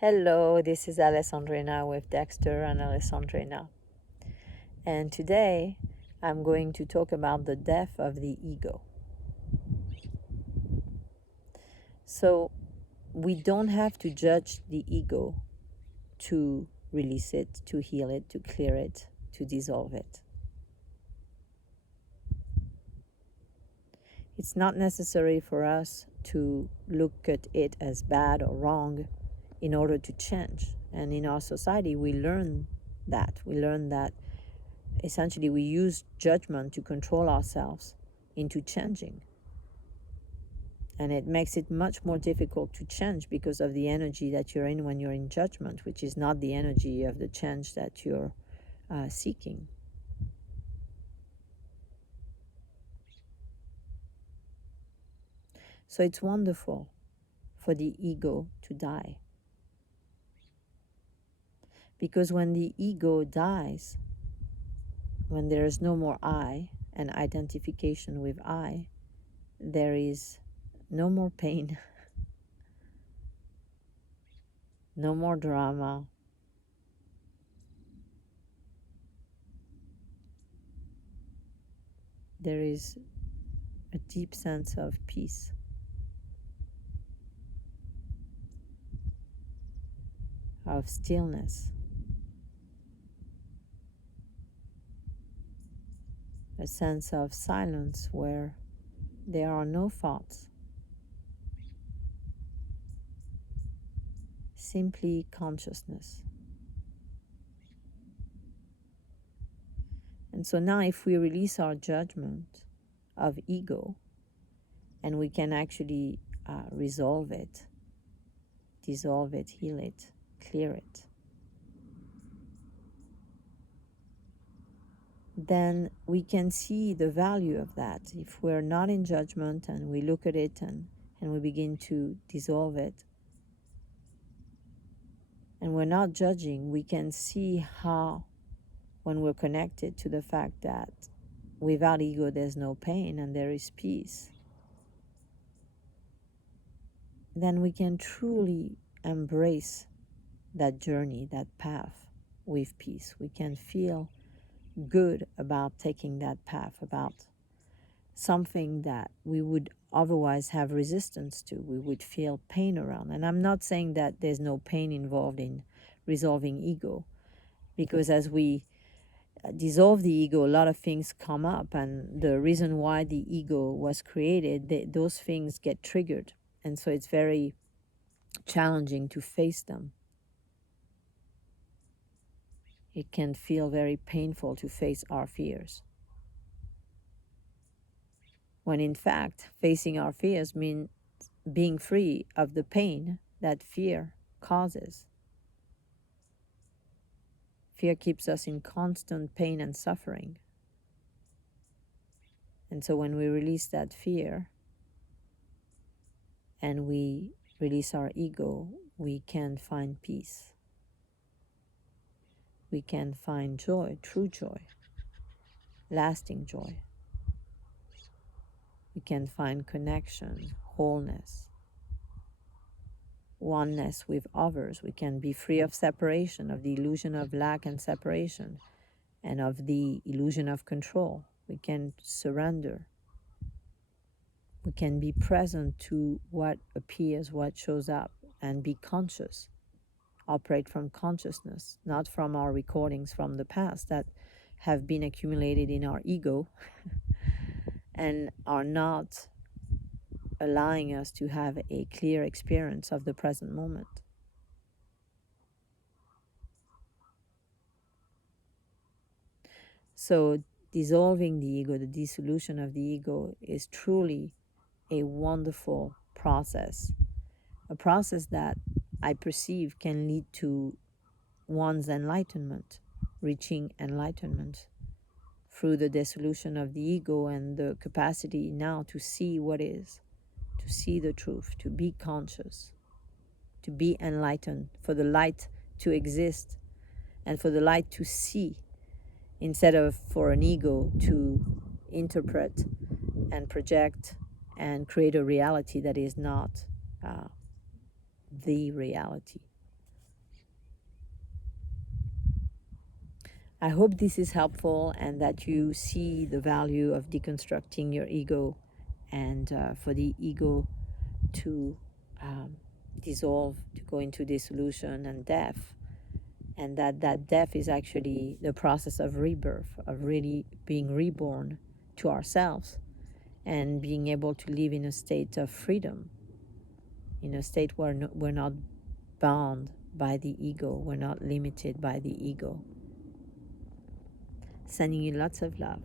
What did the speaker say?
Hello, this is Alessandrina with Dexter and Alessandrina. And today I'm going to talk about the death of the ego. So, we don't have to judge the ego to release it, to heal it, to clear it, to dissolve it. It's not necessary for us to look at it as bad or wrong in order to change. And in our society, we learn that. We learn that essentially we use judgment to control ourselves into changing. And it makes it much more difficult to change because of the energy that you're in when you're in judgment, which is not the energy of the change that you're seeking. So it's wonderful for the ego to die. Because when the ego dies, when there is no more I and identification with I, there is no more pain, no more drama. There is a deep sense of peace. Of stillness, a sense of silence where there are no thoughts, simply consciousness. And so now if we release our judgment of ego and we can actually resolve it, dissolve it, heal it, clear it, then we can see the value of that. If we're not in judgment and we look at it and we begin to dissolve it, and we're not judging, we can see how, when we're connected to the fact that without ego there's no pain and there is peace, then we can truly embrace that journey, that path with peace. We can feel good about taking that path, about something that we would otherwise have resistance to, we would feel pain around. And I'm not saying that there's no pain involved in resolving ego, because as we dissolve the ego, a lot of things come up, and the reason why the ego was created, those things get triggered, and so it's very challenging to face them. It can feel very painful to face our fears, when in fact facing our fears means being free of the pain that fear causes. Fear keeps us in constant pain and suffering. And so when we release that fear and we release our ego, we can find peace. We can find joy, true joy, lasting joy. We can find connection, wholeness, oneness with others. We can be free of separation, of the illusion of lack and separation, and of the illusion of control. We can surrender. We can be present to what appears, what shows up, and be conscious. Operate from consciousness, not from our recordings from the past that have been accumulated in our ego and are not allowing us to have a clear experience of the present moment. So dissolving the ego, the dissolution of the ego, is truly a wonderful process, a process that I perceive can lead to one's enlightenment, reaching enlightenment through the dissolution of the ego and the capacity now to see what is, to see the truth, to be conscious, to be enlightened, for the light to exist and for the light to see, instead of for an ego to interpret and project and create a reality that is not the reality. I hope this is helpful and that you see the value of deconstructing your ego, and for the ego to um, dissolve, to go into dissolution and death, and that death is actually the process of rebirth, of really being reborn to ourselves and being able to live in a state of freedom, in a state where we're not bound by the ego, we're not limited by the ego. Sending you lots of love.